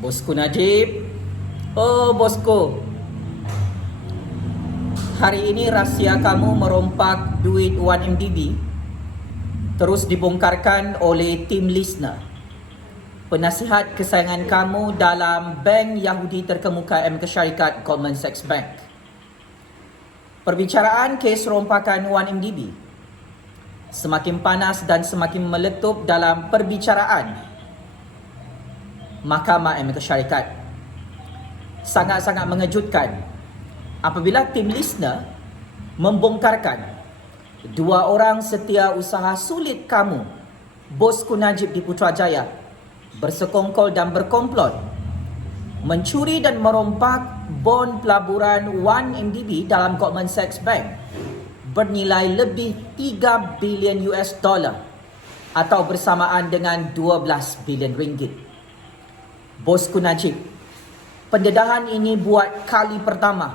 Bosku Najib. Oh bosku, hari ini rahsia kamu merompak duit 1MDB terus dibongkarkan oleh tim listener, penasihat kesayangan kamu dalam bank Yahudi terkemuka Amerika Syarikat, Goldman Sachs Bank. Perbicaraan kes rompakan 1MDB semakin panas dan semakin meletup dalam perbicaraan Mahkamah Amerika Syarikat. Sangat-sangat mengejutkan apabila tim listener membongkarkan dua orang setiausaha sulit kamu, bosku Najib di Putrajaya, bersekongkol dan berkomplot mencuri dan merompak bon pelaburan 1MDB dalam Goldman Sachs Bank bernilai lebih 3 bilion US dollar atau bersamaan dengan 12 bilion ringgit. Bosku Najib, pendedahan ini buat kali pertama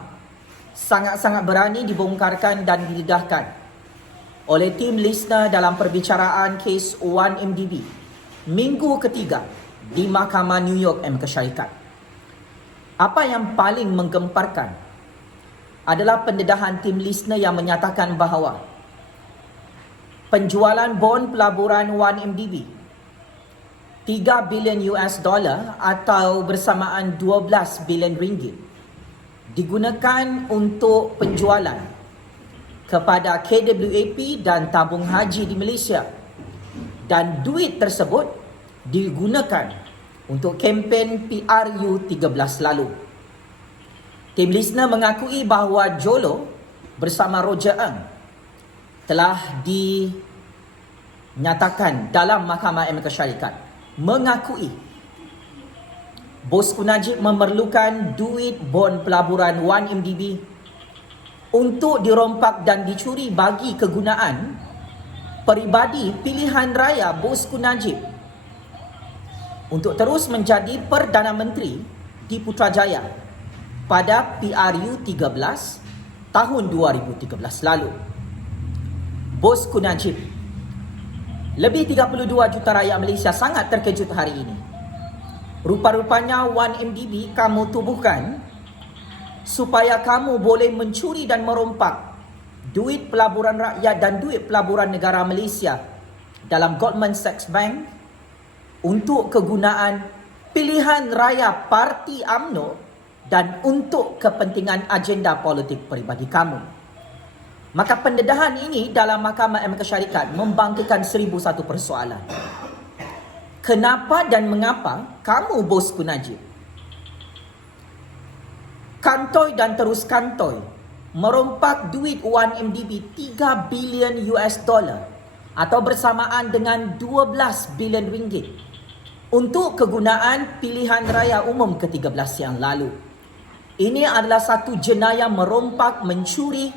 sangat-sangat berani dibongkarkan dan didedahkan oleh tim listener dalam perbicaraan kes 1MDB minggu ketiga di Mahkamah New York Amerika Syarikat. Apa yang paling menggemparkan adalah pendedahan tim listener yang menyatakan bahawa penjualan bon pelaburan 1MDB 3 bilion US dollar atau bersamaan 12 bilion ringgit digunakan untuk penjualan kepada KWAP dan tabung haji di Malaysia, dan duit tersebut digunakan untuk kempen PRU 13 lalu. Tim listener mengakui bahawa Jolo bersama Roger Ng telah dinyatakan dalam Mahkamah Amerika Syarikat mengakui bosku Najib memerlukan duit bon pelaburan 1MDB untuk dirompak dan dicuri bagi kegunaan peribadi pilihan raya bosku Najib untuk terus menjadi Perdana Menteri di Putrajaya pada PRU 13 tahun 2013 lalu. Bosku Najib, lebih 32 juta rakyat Malaysia sangat terkejut hari ini. Rupa-rupanya 1MDB kamu tubuhkan supaya kamu boleh mencuri dan merompak duit pelaburan rakyat dan duit pelaburan negara Malaysia dalam Goldman Sachs Bank untuk kegunaan pilihan raya Parti UMNO dan untuk kepentingan agenda politik peribadi kamu. Maka pendedahan ini dalam Mahkamah Amerika Syarikat membangkitkan 1001 persoalan. Kenapa dan mengapa kamu, bosku Najib, kantoi dan terus kantoi merompak duit 1MDB 3 bilion US dollar atau bersamaan dengan 12 bilion ringgit untuk kegunaan pilihan raya umum ke-13 yang lalu. Ini adalah satu jenayah merompak, mencuri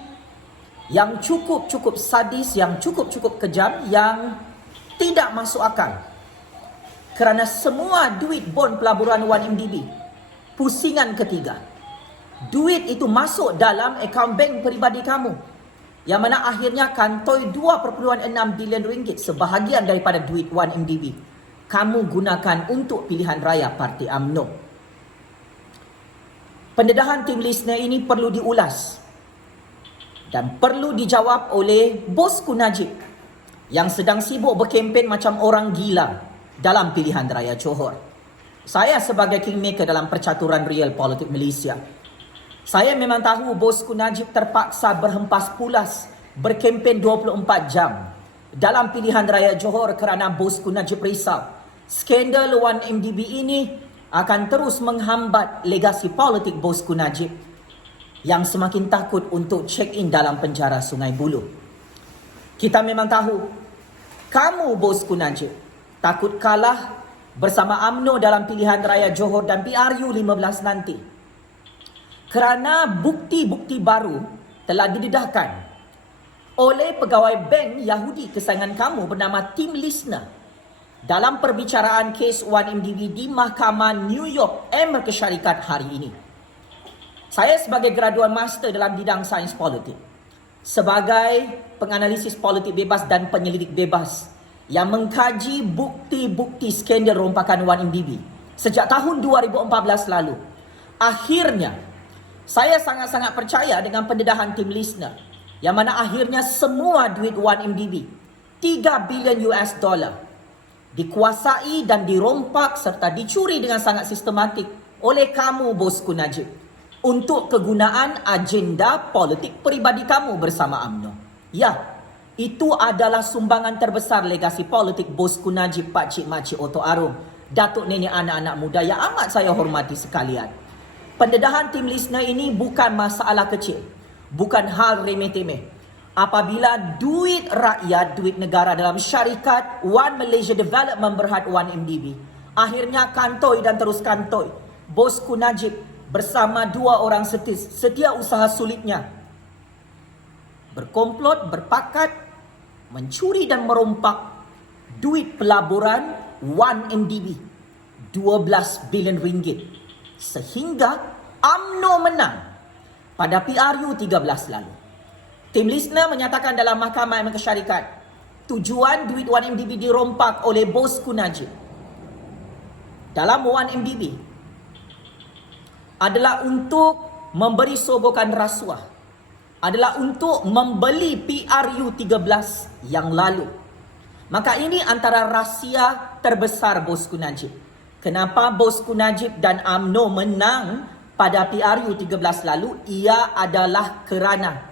yang cukup sadis, yang cukup kejam, yang tidak masuk akal. Kerana semua duit bon pelaburan 1MDB, pusingan ketiga, duit itu masuk dalam akaun bank peribadi kamu, yang mana akhirnya kantoi 2.6 bilion ringgit, sebahagian daripada duit 1MDB kamu gunakan untuk pilihan raya Parti UMNO. Pendedahan tim listener ini perlu diulas dan perlu dijawab oleh bosku Najib yang sedang sibuk berkempen macam orang gila dalam pilihan raya Johor. Saya sebagai kingmaker dalam percaturan real politik Malaysia, saya memang tahu bosku Najib terpaksa berhempas pulas berkempen 24 jam dalam pilihan raya Johor kerana bosku Najib risau skandal 1MDB ini akan terus menghambat legasi politik bosku Najib yang semakin takut untuk check in dalam penjara Sungai Buloh. Kita memang tahu kamu, bosku Najib, takut kalah bersama UMNO dalam pilihan raya Johor dan PRU 15 nanti. Kerana bukti-bukti baru telah didedahkan oleh pegawai bank Yahudi kesayangan kamu bernama Tim Listener dalam perbicaraan kes 1MDB di Mahkamah New York Amerika Syarikat hari ini. Saya sebagai graduan master dalam bidang sains politik, sebagai penganalisis politik bebas dan penyelidik bebas yang mengkaji bukti-bukti skandal rompakan 1MDB, sejak tahun 2014 lalu. Akhirnya, saya sangat-sangat percaya dengan pendedahan tim listener, yang mana akhirnya semua duit 1MDB, 3 bilion US dollar, dikuasai dan dirompak serta dicuri dengan sangat sistematik oleh kamu, Bosku Najib, untuk kegunaan agenda politik peribadi kamu bersama UMNO. Ya, itu adalah sumbangan terbesar legasi politik Bosku Najib, Pakcik Makcik Oto Arum, datuk nenek anak-anak muda yang amat saya hormati sekalian. Pendedahan tim listener ini bukan masalah kecil, bukan hal remeh-temeh. Apabila duit rakyat, duit negara dalam syarikat One Malaysia Development Berhad 1MDB, akhirnya kantoi dan terus kantoi, Bosku Najib bersama dua orang setiausaha sulitnya berkomplot, berpakat, mencuri dan merompak duit pelaburan 1MDB, 12 bilion ringgit. Sehingga UMNO menang pada PRU 13 lalu. Tim listener menyatakan dalam Mahkamah Aman Syarikat, tujuan duit 1MDB dirompak oleh Bosku Najib dalam 1MDB adalah untuk memberi sogokan rasuah, adalah untuk membeli PRU 13 yang lalu. Maka ini antara rahsia terbesar Bosku Najib. Kenapa Bosku Najib dan UMNO menang pada PRU 13 lalu? Ia adalah kerana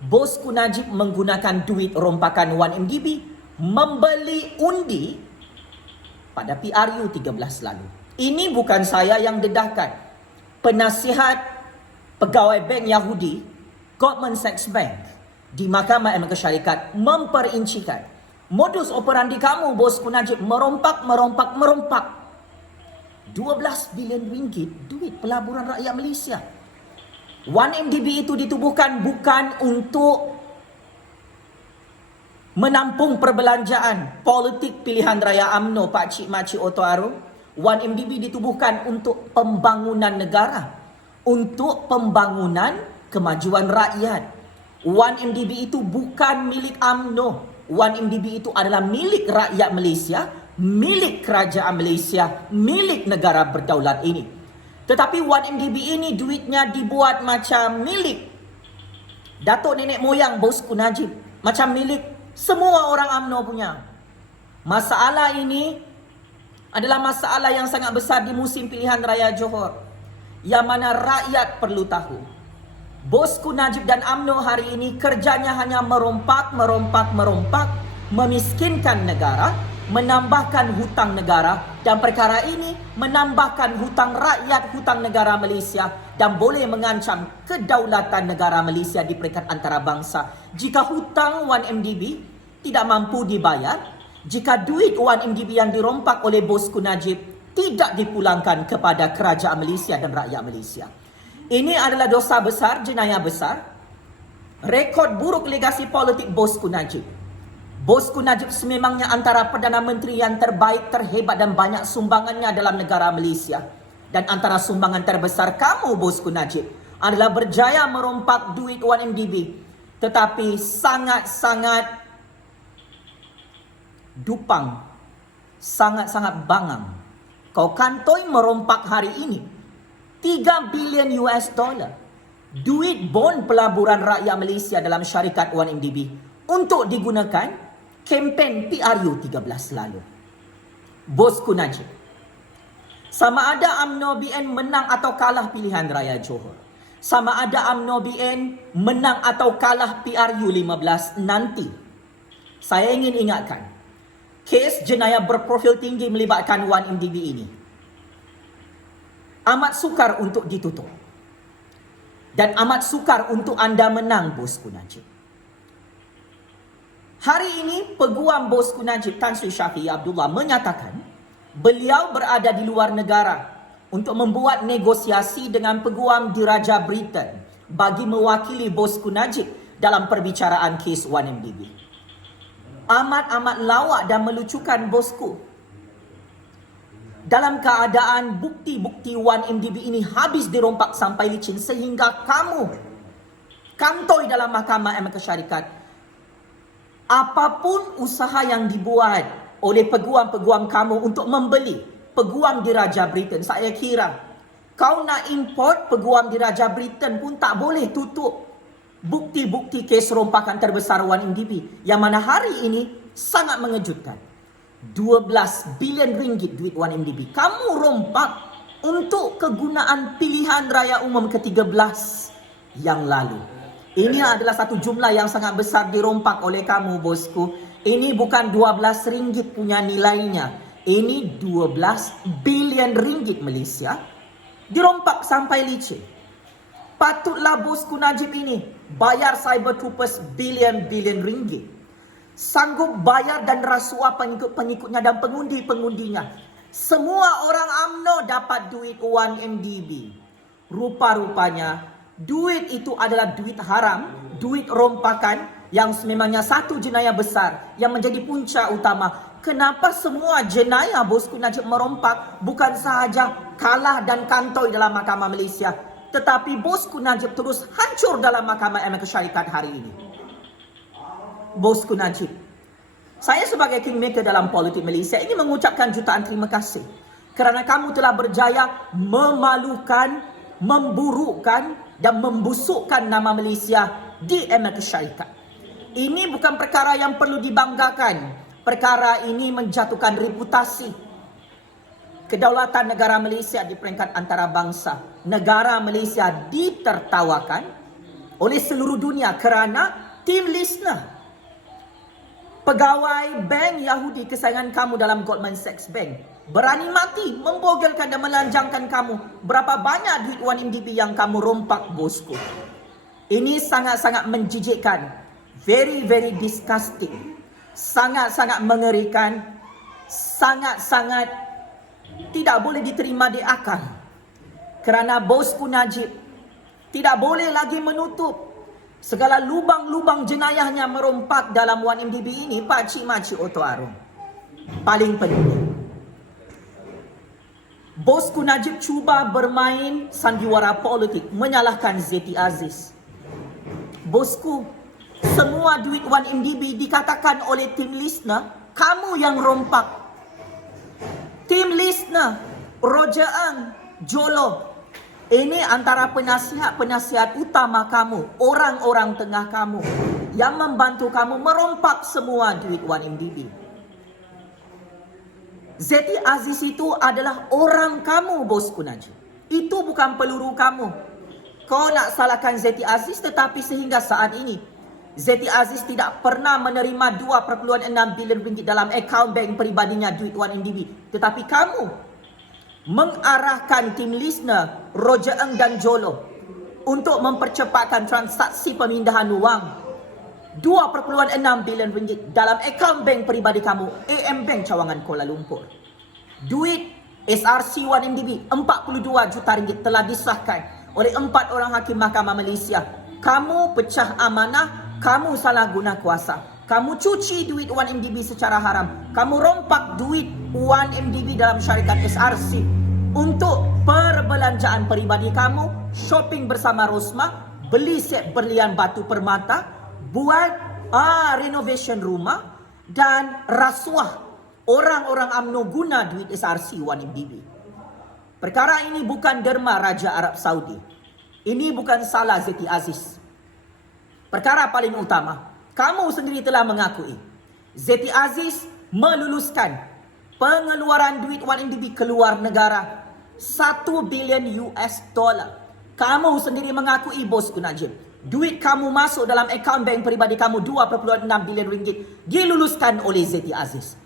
Bosku Najib menggunakan duit rompakan 1MDB membeli undi pada PRU 13 lalu. Ini bukan saya yang dedahkan. Penasihat pegawai bank Yahudi, Goldman Sachs Bank, di Mahkamah Aman Syarikat memperincikan modus operandi kamu, Bosku Najib, merompak 12 bilion ringgit duit pelaburan rakyat Malaysia. 1MDB itu ditubuhkan bukan untuk menampung perbelanjaan politik pilihan raya UMNO, Pakcik Makcik Oto Arum. 1MDB ditubuhkan untuk pembangunan negara, untuk pembangunan kemajuan rakyat. 1MDB itu bukan milik UMNO. 1MDB itu adalah milik rakyat Malaysia, milik kerajaan Malaysia, milik negara berdaulat ini. Tetapi 1MDB ini duitnya dibuat macam milik datuk nenek moyang Bosku Najib, macam milik semua orang UMNO punya. Masalah ini adalah masalah yang sangat besar di musim pilihan raya Johor, yang mana rakyat perlu tahu. Bosku Najib dan UMNO hari ini kerjanya hanya merompak, memiskinkan negara, menambahkan hutang negara, dan perkara ini menambahkan hutang rakyat, hutang negara Malaysia, dan boleh mengancam kedaulatan negara Malaysia di peringkat antarabangsa. Jika hutang 1MDB tidak mampu dibayar, jika duit 1MDB yang dirompak oleh Bosku Najib tidak dipulangkan kepada kerajaan Malaysia dan rakyat Malaysia. Ini adalah dosa besar, jenayah besar, rekod buruk legasi politik Bosku Najib. Bosku Najib sememangnya antara Perdana Menteri yang terbaik, terhebat dan banyak sumbangannya dalam negara Malaysia. Dan antara sumbangan terbesar kamu, Bosku Najib, adalah berjaya merompak duit 1MDB. Tetapi sangat-sangat dupang, sangat-sangat bangang. Kau kantoi merompak hari ini 3 bilion US dollar duit bond pelaburan rakyat Malaysia dalam syarikat 1MDB untuk digunakan kempen PRU 13 lalu. Bosku Najib, sama ada UMNO BN menang atau kalah pilihan raya Johor, sama ada UMNO BN menang atau kalah PRU 15 nanti, saya ingin ingatkan, kes jenayah berprofil tinggi melibatkan 1MDB ini amat sukar untuk ditutup. Dan amat sukar untuk anda menang, Bosku Najib. Hari ini, Peguam Bosku Najib Tan Sri Shafie Abdullah menyatakan beliau berada di luar negara untuk membuat negosiasi dengan peguam diraja Britain bagi mewakili Bosku Najib dalam perbicaraan kes 1MDB. Amat-amat lawak dan melucukan, Bosku. Dalam keadaan bukti-bukti 1MDB ini habis dirompak sampai licin sehingga kamu kantoi dalam Mahkamah Aman Syarikat. Apapun usaha yang dibuat oleh peguam-peguam kamu untuk membeli peguam diraja Britain. Saya kira kau nak import peguam diraja Britain pun tak boleh tutup bukti-bukti kes rompakan terbesar 1MDB yang mana hari ini sangat mengejutkan. 12 bilion ringgit duit 1MDB kamu rompak untuk kegunaan pilihan raya umum ke-13 yang lalu. Ini adalah satu jumlah yang sangat besar dirompak oleh kamu, bosku. Ini bukan 12 ringgit punya nilainya. Ini 12 bilion ringgit Malaysia dirompak sampai licin. Patutlah bosku Najib ini bayar cyber troopers bilion ringgit. Sanggup bayar dan rasuah pengikut-pengikutnya dan pengundi-pengundinya. Semua orang UMNO dapat duit 1MDB. Rupa-rupanya duit itu adalah duit haram, duit rompakan yang sememangnya satu jenayah besar yang menjadi punca utama. Kenapa semua jenayah bosku Najib merompak bukan sahaja kalah dan kantoi dalam Mahkamah Malaysia, tetapi bosku Najib terus hancur dalam Mahkamah Amerika Syarikat hari ini. Bosku Najib, saya sebagai kingmaker dalam politik Malaysia ini mengucapkan jutaan terima kasih kerana kamu telah berjaya memalukan, memburukkan dan membusukkan nama Malaysia di Amerika Syarikat. Ini bukan perkara yang perlu dibanggakan. Perkara ini menjatuhkan reputasi kedaulatan negara Malaysia di peringkat antarabangsa. Negara Malaysia ditertawakan oleh seluruh dunia kerana Tim Listener, pegawai bank Yahudi kesayangan kamu dalam Goldman Sachs Bank, berani mati membogelkan dan melanjangkan kamu. Berapa banyak duit 1MDB yang kamu rompak, bosku. Ini sangat-sangat menjijikkan. Very disgusting. Sangat-sangat mengerikan. Sangat-sangat tidak boleh diterima di akal. Kerana bosku Najib tidak boleh lagi menutup segala lubang-lubang jenayahnya merompak dalam 1MDB ini. Pakcik-makcik Otto Arum. Paling penting, bosku Najib cuba bermain sandiwara politik, menyalahkan Zeti Aziz. Bosku, semua duit 1MDB dikatakan oleh Tim Listener, kamu yang rompak. Tim Listener, Roger Ng, Jolo, ini antara penasihat-penasihat utama kamu, orang-orang tengah kamu yang membantu kamu merompak semua duit 1MDB. Zeti Aziz itu adalah orang kamu, bosku Najib. Itu bukan peluru kamu. Kau nak salahkan Zeti Aziz, tetapi sehingga saat ini Zeti Aziz tidak pernah menerima 2.6 bilion ringgit dalam akaun bank peribadinya duit 1MDB. Tetapi kamu mengarahkan Tim Listener, Roger Ng dan Jolo untuk mempercepatkan transaksi pemindahan wang 2.6 bilion ringgit dalam akaun bank peribadi kamu, AM Bank Cawangan Kuala Lumpur. Duit SRC 1MDB 42 juta ringgit telah disahkan oleh 4 orang hakim Mahkamah Malaysia. Kamu pecah amanah, kamu salah guna kuasa. Kamu cuci duit 1MDB secara haram. Kamu rompak duit 1MDB dalam syarikat SRC untuk perbelanjaan peribadi kamu, shopping bersama Rosmah, beli set berlian batu permata, buat renovation rumah dan rasuah orang-orang UMNO guna duit SRC 1MDB. Perkara ini bukan derma Raja Arab Saudi. Ini bukan salah Zeti Aziz. Perkara paling utama, kamu sendiri telah mengakui Zeti Aziz meluluskan pengeluaran duit 1MDB keluar negara 1 bilion US dollar. Kamu sendiri mengakui, bosku Najib, duit kamu masuk dalam akaun bank peribadi kamu 2.6 bilion ringgit diluluskan oleh Zeti Aziz.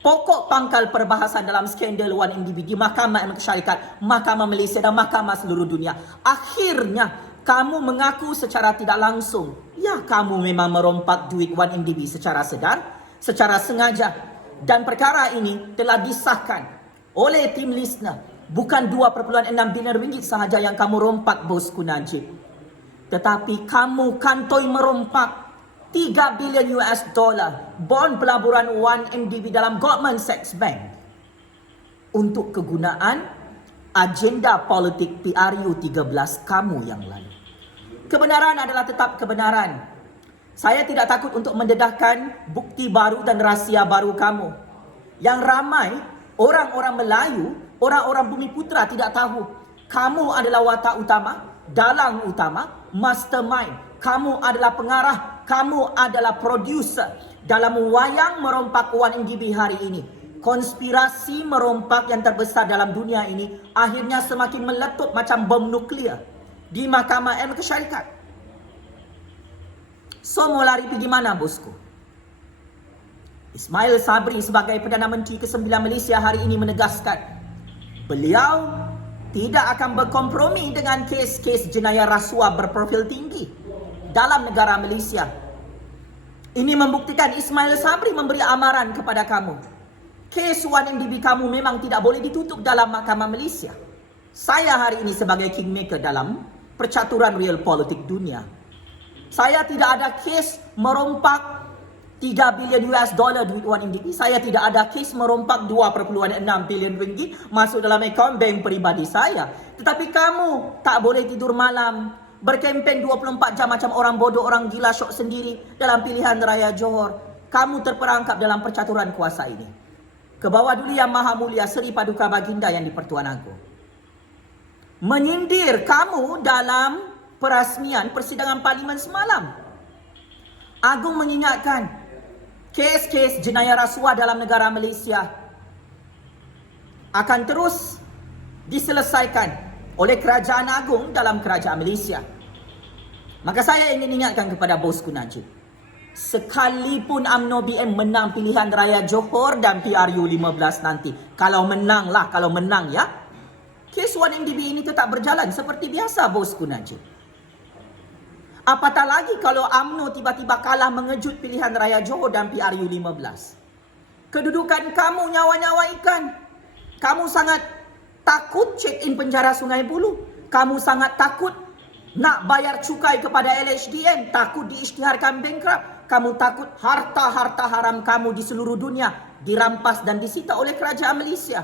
Pokok pangkal perbahasan dalam skandal 1MDB di Mahkamah Amerika Syarikat, Mahkamah Malaysia dan Mahkamah seluruh dunia. Akhirnya kamu mengaku secara tidak langsung, ya kamu memang merompak duit 1MDB secara sedar, secara sengaja. Dan perkara ini telah disahkan oleh Tim Listener. Bukan 2.6 bilion ringgit sahaja yang kamu rompak, bosku Najib. Tetapi kamu kantoi merompak 3 bilion US dollar bond pelaburan 1MDB dalam Goldman Sachs Bank untuk kegunaan agenda politik PRU 13 kamu yang lalu. Kebenaran adalah tetap kebenaran. Saya tidak takut untuk mendedahkan bukti baru dan rahsia baru kamu yang ramai Orang-orang Melayu, orang-orang Bumi Putra tidak tahu. Kamu adalah watak utama, dalang utama, mastermind. Kamu adalah pengarah, kamu adalah producer dalam wayang merompak Wan MDB hari ini. Konspirasi merompak yang terbesar dalam dunia ini akhirnya semakin meletup macam bom nuklear di Mahkamah Amerika Syarikat. So mau lari pergi mana, bosku? Ismail Sabri sebagai Perdana Menteri ke-9 Malaysia hari ini menegaskan beliau tidak akan berkompromi dengan kes-kes jenayah rasuah berprofil tinggi dalam negara Malaysia. Ini membuktikan Ismail Sabri memberi amaran kepada kamu. Kes Wan MDB kamu memang tidak boleh ditutup dalam Mahkamah Malaysia. Saya hari ini sebagai kingmaker dalam percaturan real politik dunia. Saya tidak ada kes merompak 3 bilion US dollar duit Wan MDB. Saya tidak ada kes merompak 2.6 bilion ringgit masuk dalam akaun bank peribadi saya. Tetapi kamu tak boleh tidur malam, berkempen 24 jam macam orang bodoh, orang gila, syok sendiri dalam pilihan raya Johor. Kamu terperangkap dalam percaturan kuasa ini. Ke bawah dulu Yang Maha Mulia Seri Paduka Baginda yang di-Pertuan Agong menyindir kamu dalam perasmian persidangan parlimen semalam. Agung mengingatkan kes-kes jenayah rasuah dalam negara Malaysia akan terus diselesaikan oleh Kerajaan Agung dalam Kerajaan Malaysia. Maka saya ingin ingatkan kepada bosku Najib, sekalipun UMNO BN menang pilihan raya Johor dan PRU 15 nanti, kalau menang ya, kes Wan MDB ini tetap berjalan seperti biasa, bosku Najib. Apatah lagi kalau UMNO tiba-tiba kalah mengejut pilihan raya Johor dan PRU 15. Kedudukan kamu nyawa-nyawa ikan. Kamu sangat takut check-in penjara Sungai Buloh. Kamu sangat takut nak bayar cukai kepada LHDN, takut diisytiharkan bankrupt. Kamu takut harta-harta haram kamu di seluruh dunia dirampas dan disita oleh Kerajaan Malaysia.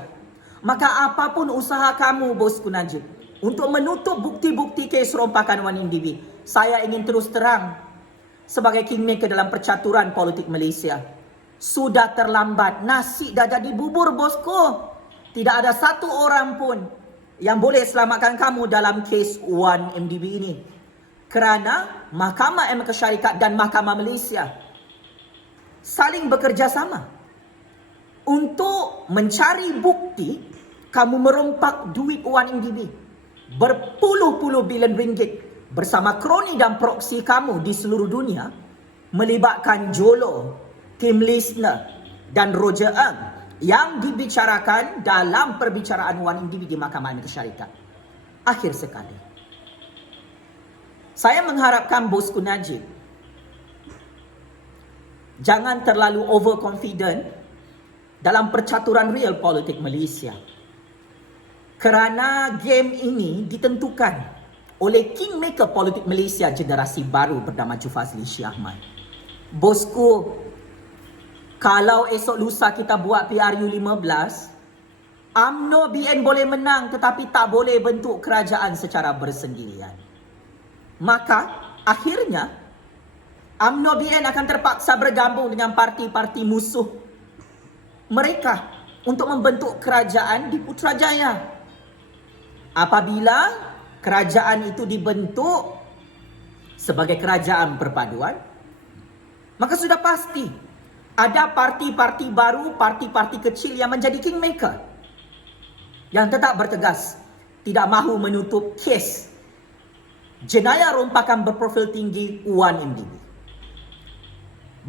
Maka apapun usaha kamu, bosku Najib, untuk menutup bukti-bukti kes rompakan Wan MDB, saya ingin terus terang sebagai kingmaker dalam percaturan politik Malaysia, sudah terlambat. Nasi dah jadi bubur, bosku. Tidak ada satu orang pun yang boleh selamatkan kamu dalam kes Wan MDB ini. Kerana Mahkamah Amerika Syarikat dan Mahkamah Malaysia saling bekerjasama untuk mencari bukti kamu merompak duit Wan MDB berpuluh-puluh bilion ringgit bersama kroni dan proksi kamu di seluruh dunia, melibatkan Jolo, Tim Lisner dan Roger Ng yang dibicarakan dalam perbicaraan Wan MDB di Mahkamah Amerika Syarikat. Akhir sekali, saya mengharapkan bosku Najib jangan terlalu overconfident dalam percaturan real politik Malaysia. Kerana game ini ditentukan oleh kingmaker politik Malaysia generasi baru bernama Jufazli Shah Ahmad. Bosku, kalau esok lusa kita buat PRU 15, UMNO BN boleh menang tetapi tak boleh bentuk kerajaan secara bersendirian. Maka akhirnya UMNO BN akan terpaksa bergabung dengan parti-parti musuh mereka untuk membentuk kerajaan di Putrajaya. Apabila kerajaan itu dibentuk sebagai kerajaan perpaduan, maka sudah pasti ada parti-parti baru, parti-parti kecil yang menjadi kingmaker, yang tetap bertegas tidak mahu menutup kes jenayah rompakan berprofil tinggi Wan MDB.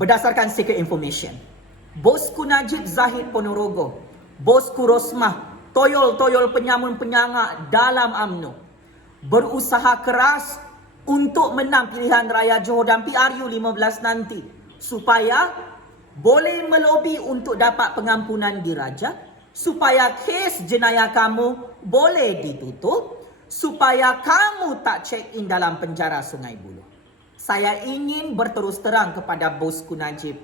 Berdasarkan secret information, bosku Najib Zahid Ponorogo, bosku Rosmah, toyol-toyol penyamun-penyangak dalam UMNO berusaha keras untuk menang pilihan raya Johor dan PRU 15 nanti, supaya boleh melobi untuk dapat pengampunan diraja, supaya kes jenayah kamu boleh ditutup, supaya kamu tak check in dalam penjara Sungai Buloh. Saya ingin berterus terang kepada bosku Najib,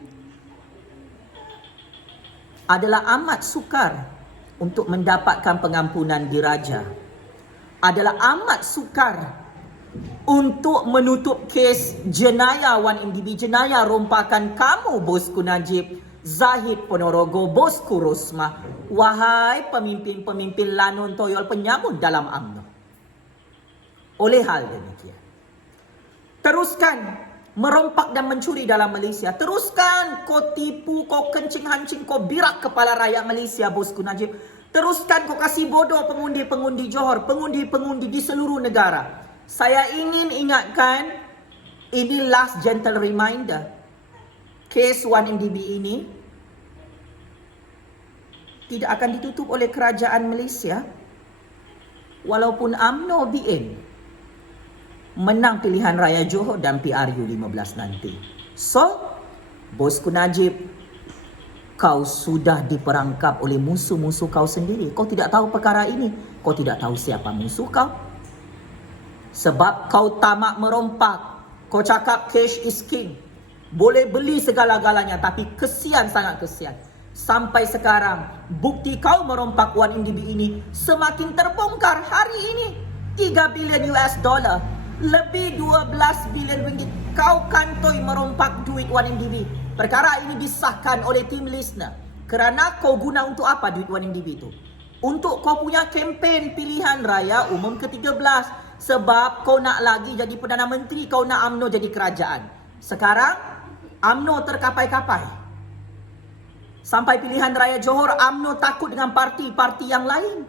adalah amat sukar untuk mendapatkan pengampunan diraja. Adalah amat sukar untuk menutup kes jenayah Wan MDB, jenayah rompakan kamu, bosku Najib, Zahid Ponorogo, Bosku Rosmah. Wahai pemimpin-pemimpin Lanun Toyol Penyamun dalam UMNO. Oleh hal demikian, teruskan merompak dan mencuri dalam Malaysia. Teruskan kau tipu, kau kencing-hancing, kau birak kepala rakyat Malaysia, Bosku Najib. Teruskan kau kasih bodoh pengundi-pengundi Johor, pengundi-pengundi di seluruh negara. Saya ingin ingatkan, ini last gentle reminder. Kes 1MDB ini tidak akan ditutup oleh kerajaan Malaysia walaupun UMNO BN menang pilihan raya Johor dan PRU 15 nanti. So, Bosku Najib, kau sudah diperangkap oleh musuh-musuh kau sendiri. Kau tidak tahu perkara ini. Kau tidak tahu siapa musuh kau. Sebab kau tamak merompak. Kau cakap cash is king. Boleh beli segala-galanya, tapi kesian, sangat kesian. Sampai sekarang, bukti kau merompak 1MDB ini semakin terbongkar hari ini. 3 bilion US dollar, lebih 12 bilion ringgit. Kau kantoi merompak duit 1MDB. Perkara ini disahkan oleh tim listener. Kerana kau guna untuk apa duit 1MDB itu? Untuk kau punya kempen pilihan raya umum ke-13. Sebab kau nak lagi jadi Perdana Menteri, kau nak UMNO jadi kerajaan. Sekarang, UMNO terkapai-kapai. Sampai pilihan raya Johor, UMNO takut dengan parti-parti yang lain.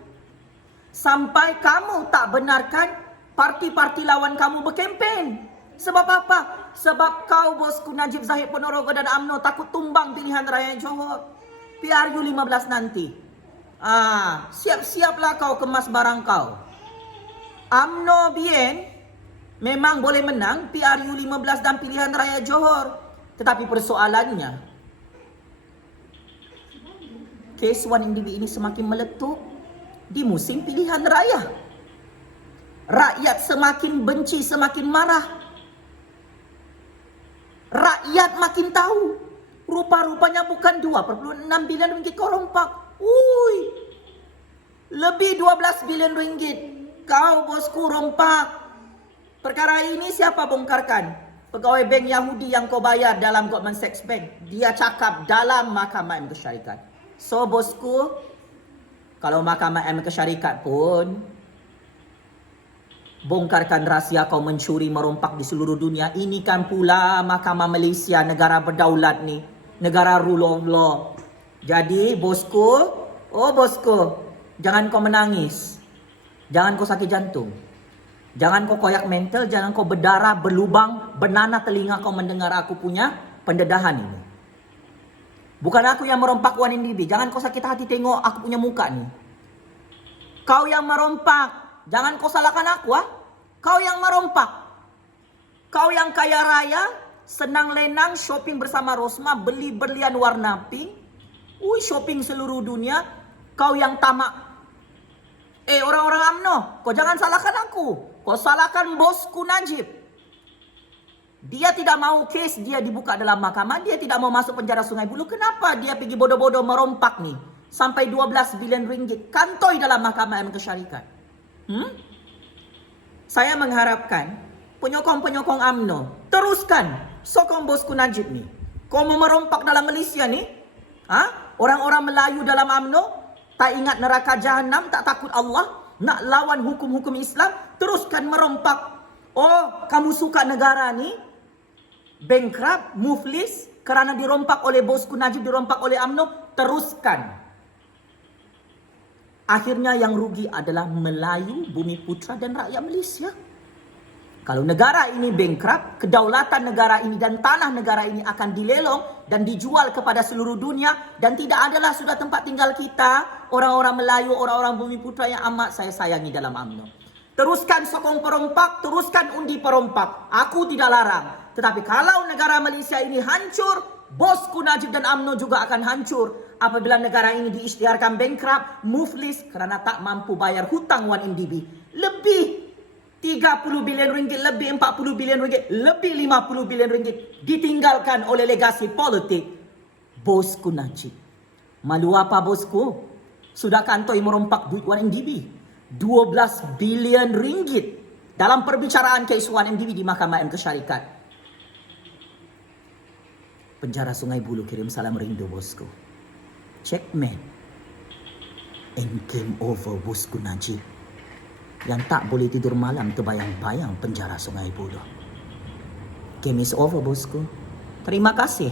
Sampai kamu tak benarkan parti-parti lawan kamu berkempen. Sebab apa? Sebab kau, Bosku Najib, Zahid Ponorogo dan UMNO takut tumbang pilihan raya Johor. PRU 15 nanti. Siap-siaplah kau kemas barang kau. UMNO BN memang boleh menang PRU 15 dan pilihan raya Johor. Tetapi persoalannya, kes 1MDB ini semakin meletup di musim pilihan raya. Rakyat semakin benci, semakin marah. Rakyat makin tahu. Rupa-rupanya bukan 2,6 bilion ringgit kau rompak. Lebih 12 bilion ringgit kau, Bosku, rompak. Perkara ini siapa bongkarkan? Pegawai bank Yahudi yang kau bayar dalam Goldman Sachs Bank. Dia cakap dalam Mahkamah Amerika Syarikat. So, Bosku, kalau Mahkamah Amerika Syarikat pun bongkarkan rahsia kau mencuri, merompak di seluruh dunia. Ini kan pula Mahkamah Malaysia, negara berdaulat ni. Negara rule of law. Jadi, Bosku, jangan kau menangis. Jangan kau sakit jantung. Jangan kau koyak mental, jangan kau berdarah, berlubang, bernanah telinga kau mendengar aku punya pendedahan ini. Bukan aku yang merompak 1MDB. Jangan kau sakit hati tengok aku punya muka ni. Kau yang merompak. Jangan kau salahkan aku. Kau yang merompak. Kau yang kaya raya, senang lenang, shopping bersama Rosmah, beli berlian warna pink. Shopping seluruh dunia. Kau yang tamak. Orang-orang UMNO, kau jangan salahkan aku. Kau salahkan Bosku Najib. Dia tidak mau kes dia dibuka dalam mahkamah. Dia tidak mau masuk penjara Sungai Buloh. Kenapa dia pergi bodoh-bodoh merompak ni? Sampai 12 bilion ringgit. Kantoi dalam Mahkamah Amerika Syarikat. Saya mengharapkan penyokong-penyokong UMNO, teruskan sokong Bosku Najib ni. Kau mau merompak dalam Malaysia ni? Orang-orang Melayu dalam UMNO tak ingat neraka jahanam, tak takut Allah, nak lawan hukum-hukum Islam, teruskan merompak. Kamu suka negara ni bankrupt, muflis kerana dirompak oleh Bosku Najib, dirompak oleh UMNO, teruskan. Akhirnya yang rugi adalah Melayu, Bumi Putra dan rakyat Malaysia. Kalau negara ini bankrupt, kedaulatan negara ini dan tanah negara ini akan dilelong dan dijual kepada seluruh dunia dan tidak adalah sudah tempat tinggal kita, orang-orang Melayu, orang-orang Bumi Putra yang amat saya sayangi dalam UMNO. Teruskan sokong perompak, teruskan undi perompak. Aku tidak larang. Tetapi kalau negara Malaysia ini hancur, Bosku Najib dan UMNO juga akan hancur. Apabila negara ini diisytiharkan bankrupt, muflis kerana tak mampu bayar hutang 1MDB. Lebih 30 bilion ringgit, lebih 40 bilion ringgit, lebih 50 bilion ringgit ditinggalkan oleh legasi politik Bosku Najib. Malu apa, Bosku? Sudah kantoi merompak duit 1MDB 12 bilion ringgit dalam perbicaraan kes 1MDB di Mahkamah Amerika Syarikat. Penjara Sungai Buloh kirim salam rindu bosku. Checkmate. And game over bosku Najib. Yang tak boleh tidur malam terbayang-bayang penjara Sungai Buloh. Game is over bosku. Terima kasih.